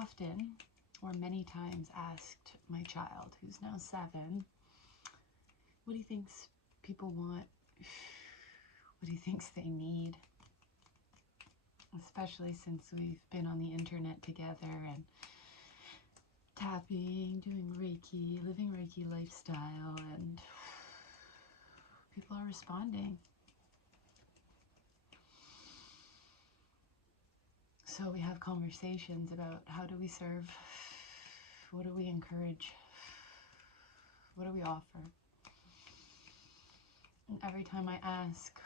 often, or many times, asked my child, who's now 7, what he thinks people want, what he thinks they need, especially since we've been on the internet together and tapping, doing Reiki, living Reiki lifestyle, and people are responding. So we have conversations about how do we serve, what do we encourage, what do we offer. And every time I ask,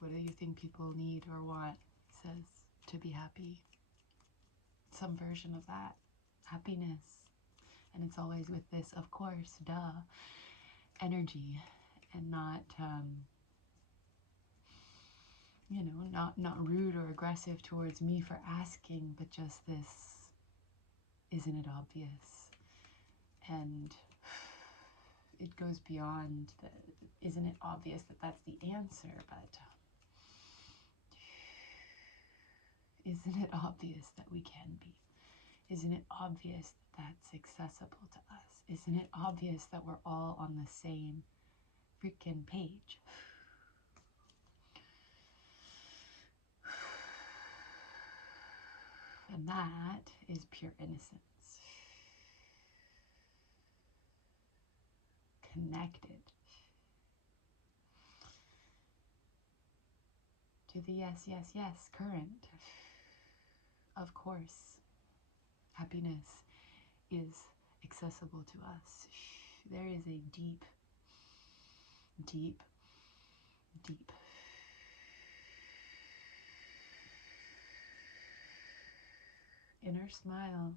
what do you think people need or want? He says, to be happy. Some version of that. Happiness. And it's always with this, of course, duh, energy, and not, you know, not rude or aggressive towards me for asking, but just this, isn't it obvious? And it goes beyond the, isn't it obvious that that's the answer, but isn't it obvious that we can be? Isn't it obvious that that's accessible to us? Isn't it obvious that we're all on the same freaking page? And that is pure innocence. Connected to the yes, yes, yes current. Of course, happiness is accessible to us. There is a deep, deep, deep inner smile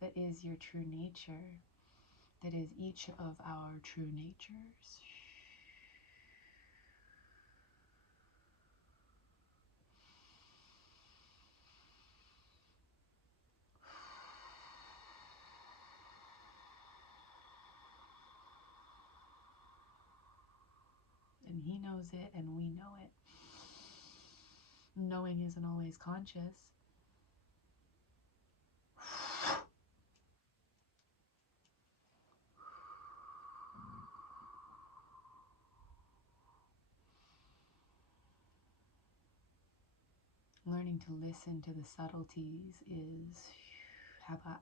that is your true nature, that is each of our true natures. And he knows it, and we know it. Knowing isn't always conscious. Learning to listen to the subtleties is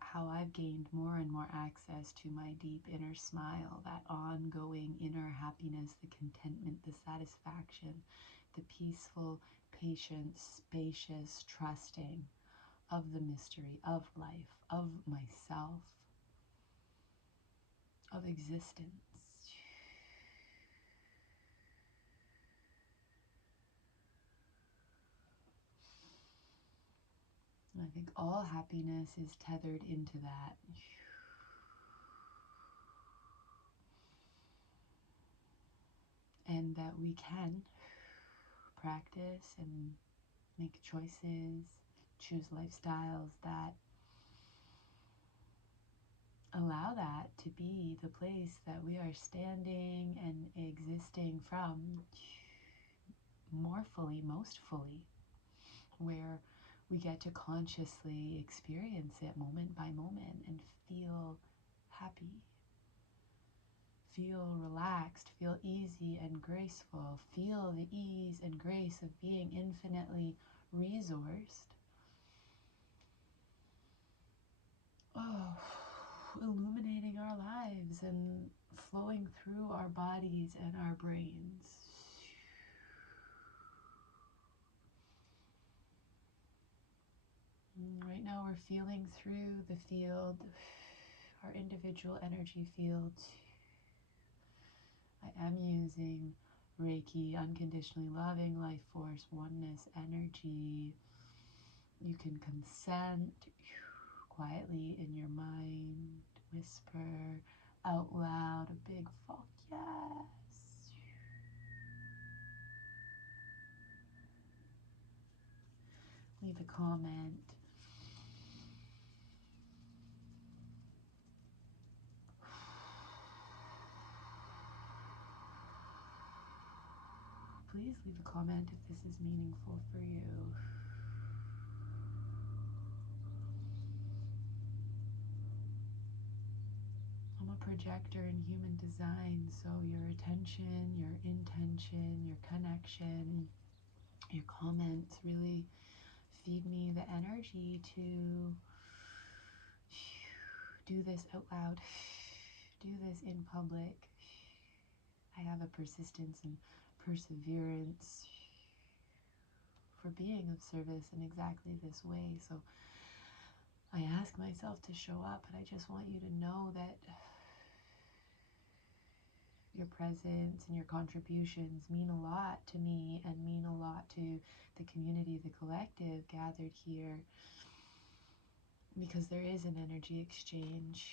how I've gained more and more access to my deep inner smile, that ongoing inner happiness, the contentment, the satisfaction, the peaceful, patient, spacious trusting of the mystery, of life, of myself, of existence. And I think all happiness is tethered into that. And that we can practice and make choices, choose lifestyles that allow that to be the place that we are standing and existing from more fully, most fully, where we get to consciously experience it moment by moment and feel happy, feel relaxed, feel easy and graceful, feel the ease and grace of being infinitely resourced. Oh, illuminating our lives and flowing through our bodies and our brains. Right now we're feeling through the field, our individual energy field. I am using Reiki, unconditionally loving life force, oneness energy. You can consent quietly in your mind, whisper out loud a big fuck yes. Leave a comment. Please leave a comment if this is meaningful for you. projector in human design, so your attention, your intention, your connection, your comments really feed me the energy to do this out loud, do this in public. I have a persistence and perseverance for being of service in exactly this way. So I ask myself to show up, but I just want you to know that your presence and your contributions mean a lot to me and mean a lot to the community, the collective gathered here, because there is an energy exchange.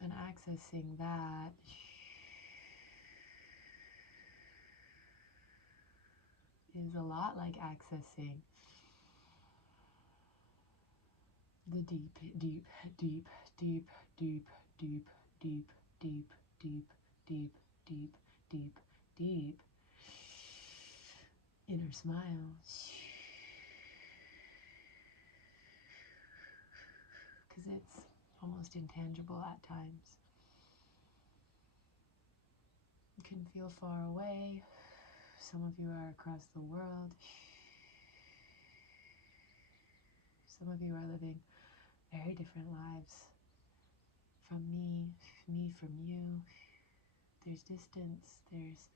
And accessing that is a lot like accessing the deep, deep, deep, deep, deep, deep, deep, deep, deep, deep, deep, deep, deep inner smile. Because it's almost intangible at times. It can feel far away. Some of you are across the world. Some of you are living very different lives from me from you. There's distance, there's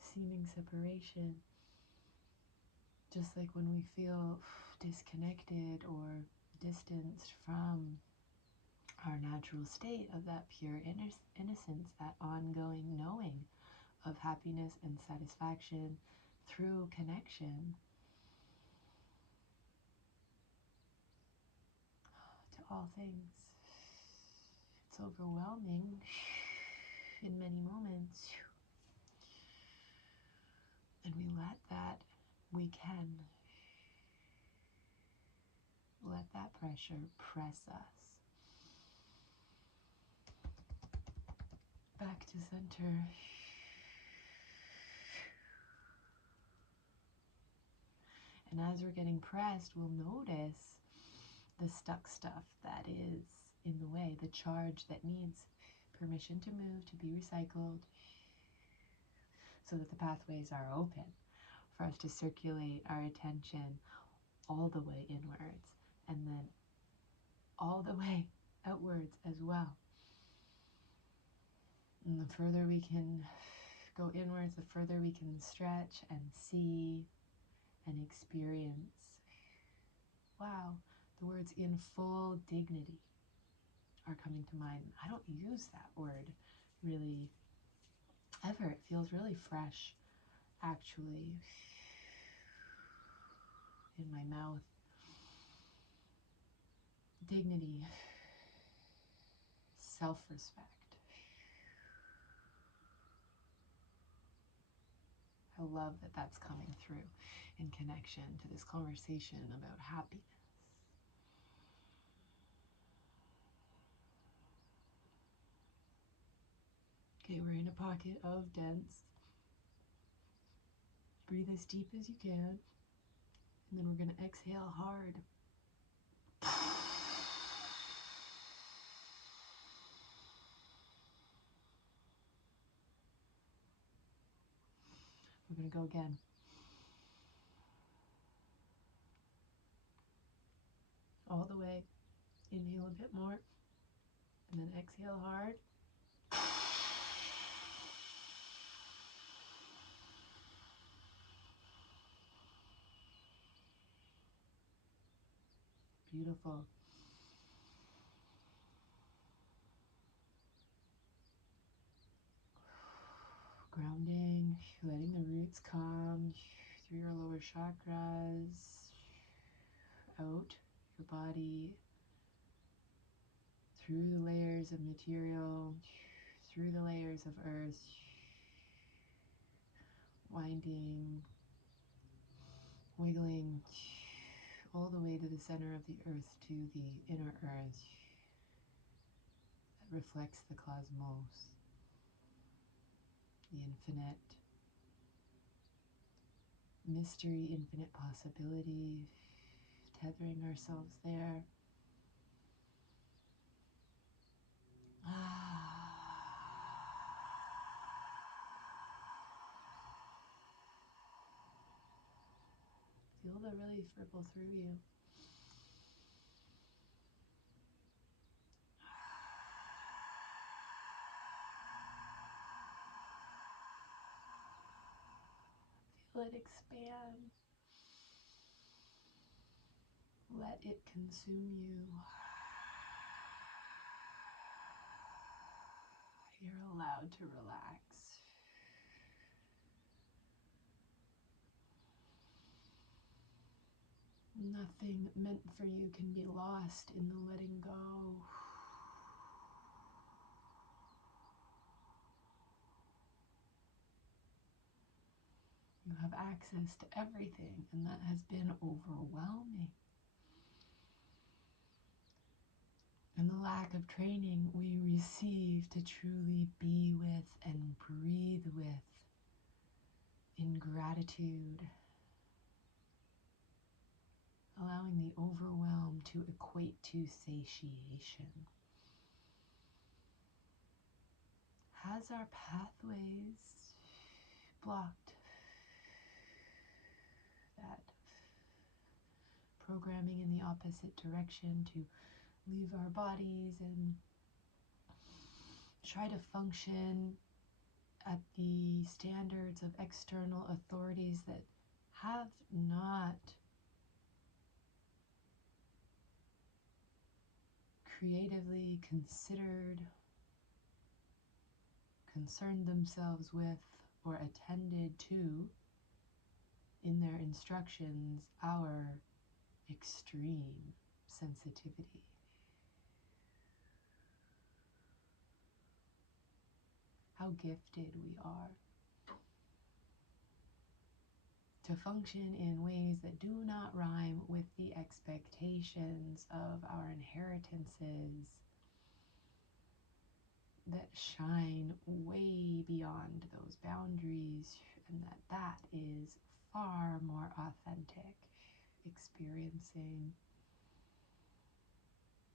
seeming separation. Just like when we feel disconnected or distanced from our natural state of that pure innocence, that ongoing knowing of happiness and satisfaction through connection to all things. It's overwhelming in many moments, and we can let that pressure press us back to center. And as we're getting pressed, we'll notice the stuck stuff that is in the way, the charge that needs permission to move, to be recycled, so that the pathways are open for us to circulate our attention all the way inwards and then all the way outwards as well. And the further we can go inwards, the further we can stretch and see and experience. Wow, the words in full dignity are coming to mind. I don't use that word really ever. It feels really fresh, actually, in my mouth. Dignity, self-respect. I love that that's coming through in connection to this conversation about happiness. Okay, we're in a pocket of dense. Breathe as deep as you can, and then we're going to exhale hard. We're going to go again. All the way. Inhale a bit more, and then exhale hard. Beautiful. Grounding, letting the roots come through your lower chakras, out your body, through the layers of material, through the layers of earth, winding, wiggling all the way to the center of the earth, to the inner earth that reflects the cosmos, the infinite mystery, infinite possibility, tethering ourselves there. Feel the relief ripple through you. Feel it expand. Let it consume you. You're allowed to relax. Nothing meant for you can be lost in the letting go. You have access to everything, and that has been overwhelming. And the lack of training we receive to truly be with and breathe with in gratitude, allowing the overwhelm to equate to satiation, has our pathways blocked. That programming in the opposite direction to leave our bodies and try to function at the standards of external authorities that have not creatively considered, concerned themselves with, or attended to in their instructions our extreme sensitivity. How gifted we are to function in ways that do not rhyme with the expectations of our inheritances that shine way beyond those boundaries, and that is far more authentic experiencing,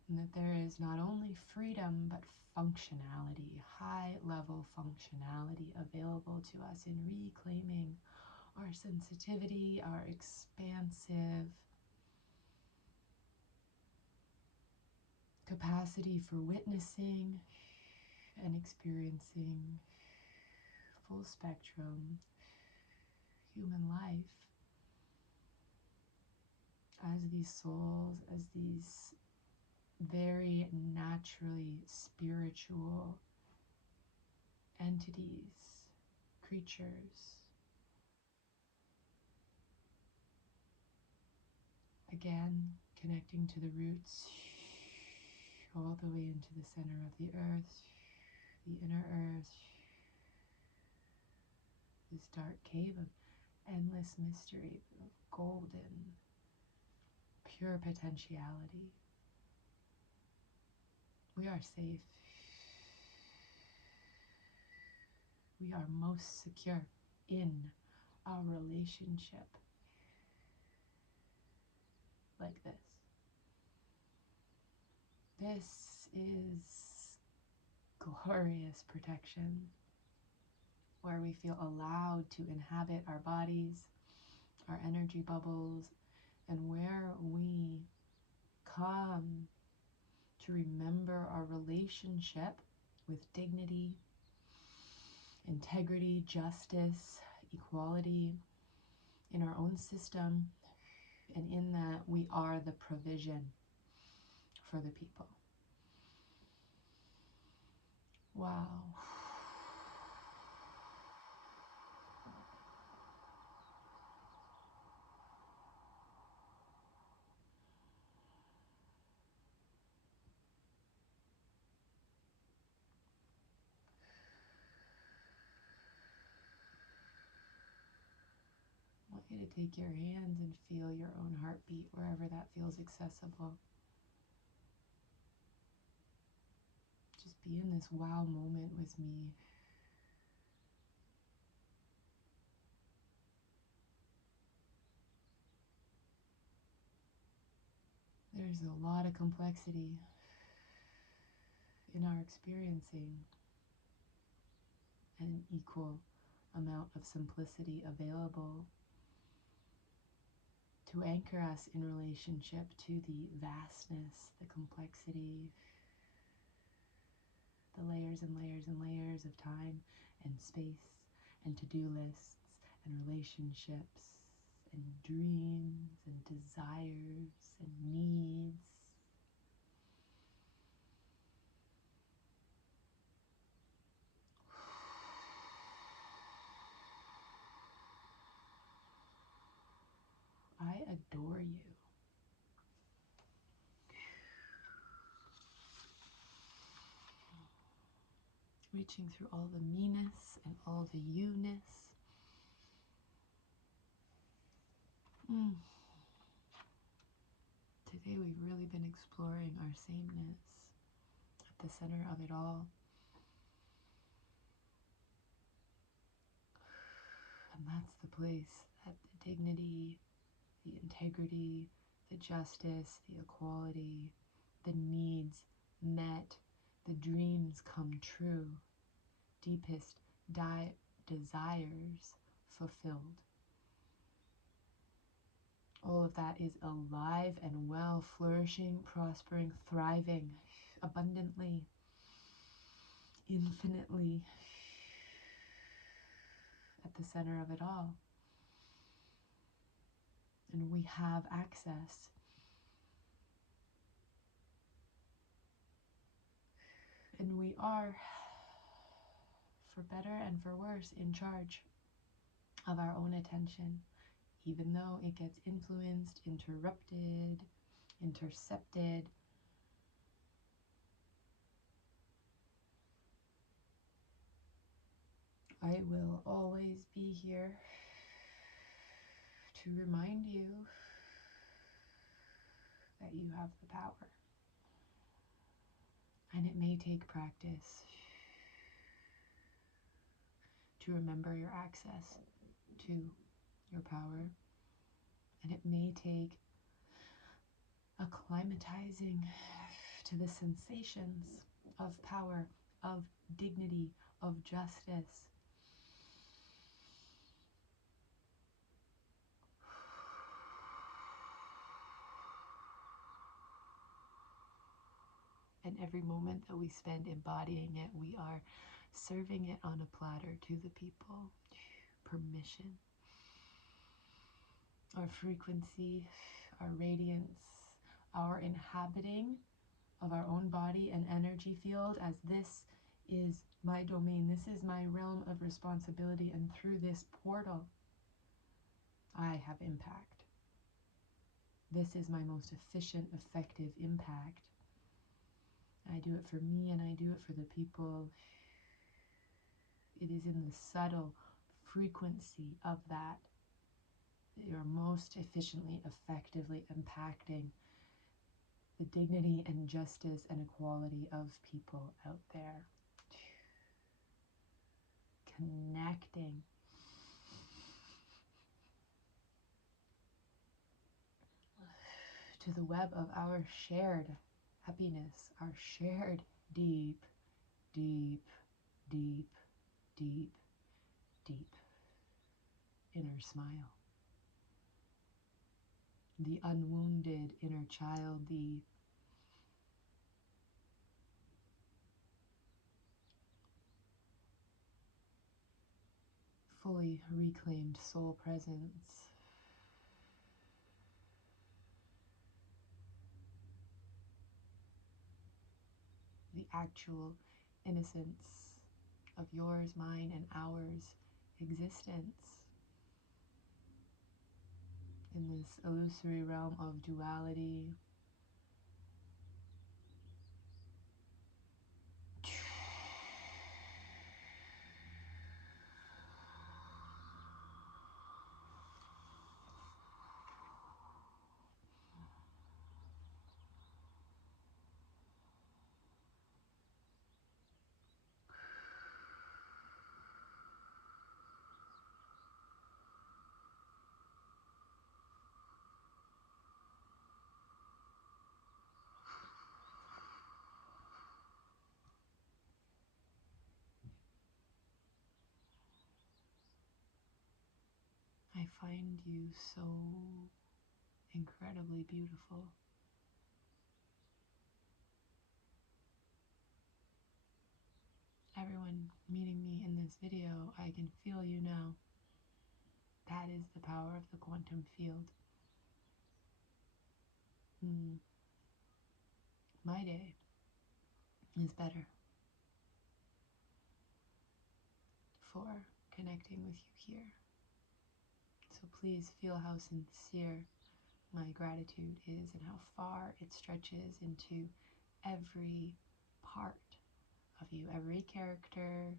and that there is not only freedom but functionality, high level functionality available to us in reclaiming our sensitivity, our expansive capacity for witnessing and experiencing full spectrum human life as these souls, as these very naturally spiritual entities, creatures. Again, connecting to the roots, all the way into the center of the earth, the inner earth, this dark cave of endless mystery, of golden, pure potentiality. We are safe. We are most secure in our relationship like this. This is glorious protection, where we feel allowed to inhabit our bodies, our energy bubbles, and where we come to remember our relationship with dignity, integrity, justice, equality in our own system, and in that we are the provision for the people. Wow. I want you to take your hands and feel your own heartbeat wherever that feels accessible. Just be in this wow moment with me. There's a lot of complexity in our experiencing, and an equal amount of simplicity available to anchor us in relationship to the vastness, the complexity, the layers and layers and layers of time and space and to-do lists and relationships and dreams and desires and needs. I adore you. Reaching through all the meanness and all the you-ness. Today we've really been exploring our sameness at the center of it all. And that's the place that the dignity, the integrity, the justice, the equality, the needs met, the dreams come true, deepest desires fulfilled. All of that is alive and well, flourishing, prospering, thriving, abundantly, infinitely, at the center of it all. And we have access. And we are, for better and for worse, in charge of our own attention, even though it gets influenced, interrupted, intercepted. I will always be here to remind you that you have the power. And it may take practice to remember your access to your power. And it may take acclimatizing to the sensations of power, of dignity, of justice. And every moment that we spend embodying it, we are serving it on a platter to the people. Permission. Our frequency, our radiance, our inhabiting of our own body and energy field as this is my domain, this is my realm of responsibility, and through this portal, I have impact. This is my most efficient, effective impact. I do it for me and I do it for the people. It is in the subtle frequency of that you're most efficiently, effectively impacting the dignity and justice and equality of people out there. Connecting to the web of our shared happiness, our shared deep, deep, deep, deep, deep inner smile. The unwounded inner child, the fully reclaimed soul presence. The actual innocence of yours, mine, and ours existence in this illusory realm of duality. find you so incredibly beautiful. Everyone meeting me in this video, I can feel you now. That is the power of the quantum field. My day is better for connecting with you here. So please feel how sincere my gratitude is and how far it stretches into every part of you, every character,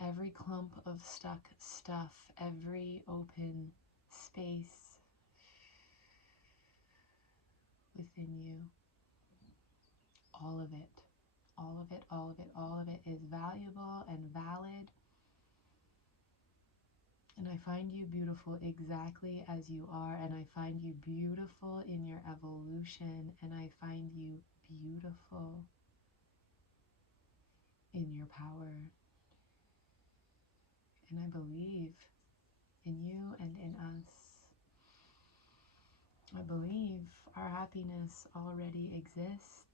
every clump of stuck stuff, every open space within you. All of it, all of it, all of it, all of it is valuable and valid. And I find you beautiful exactly as you are, and I find you beautiful in your evolution, and I find you beautiful in your power. And I believe in you and in us. I believe our happiness already exists.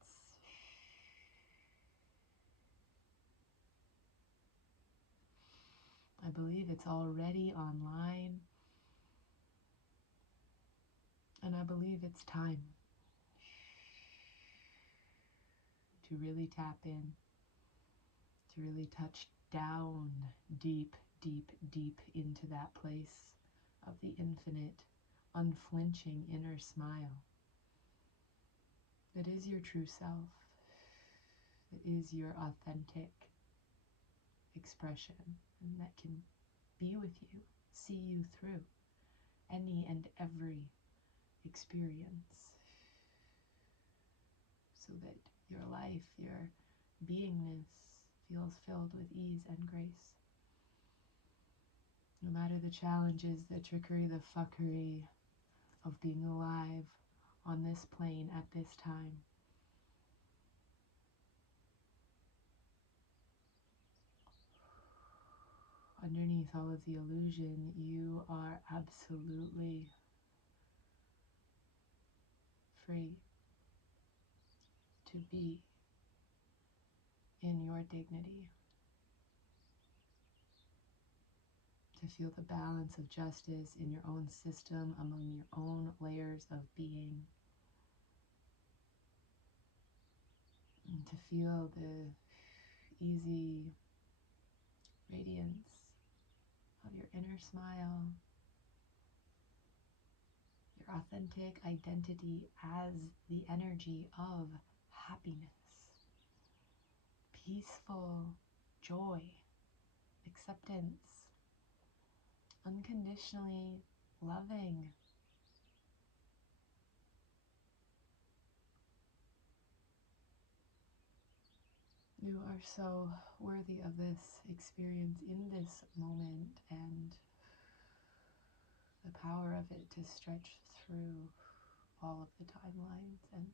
I believe it's already online. And I believe it's time to really tap in, to really touch down deep, deep, deep into that place of the infinite, unflinching inner smile. That is your true self. That is your authentic expression, and that can be with you, see you through any and every experience, so that your life, your beingness feels filled with ease and grace. No matter the challenges, the trickery, the fuckery of being alive on this plane at this time. Underneath all of the illusion, you are absolutely free to be in your dignity, to feel the balance of justice in your own system, among your own layers of being, and to feel the easy radiance of your inner smile, your authentic identity as the energy of happiness, peaceful joy, acceptance, unconditionally loving. You are so worthy of this experience in this moment, and the power of it to stretch through all of the timelines and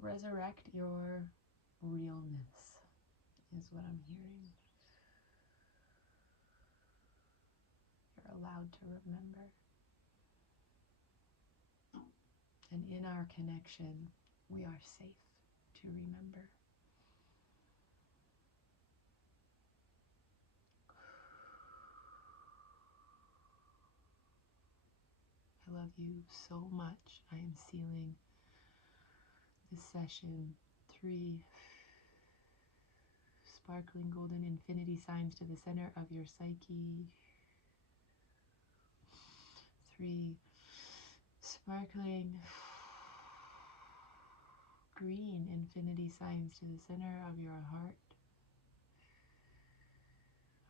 resurrect your realness is what I'm hearing. You're allowed to remember. And in our connection, we are safe to remember. I love you so much. I am sealing this session 3 sparkling golden infinity signs to the center of your psyche. 3 sparkling green infinity signs to the center of your heart,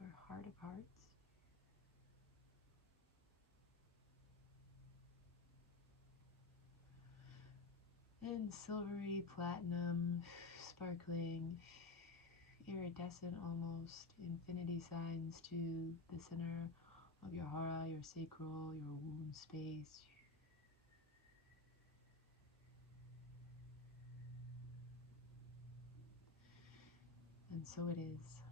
or heart of hearts. And silvery platinum sparkling iridescent almost infinity signs to the center of your hara, your sacral, your womb space. And so it is.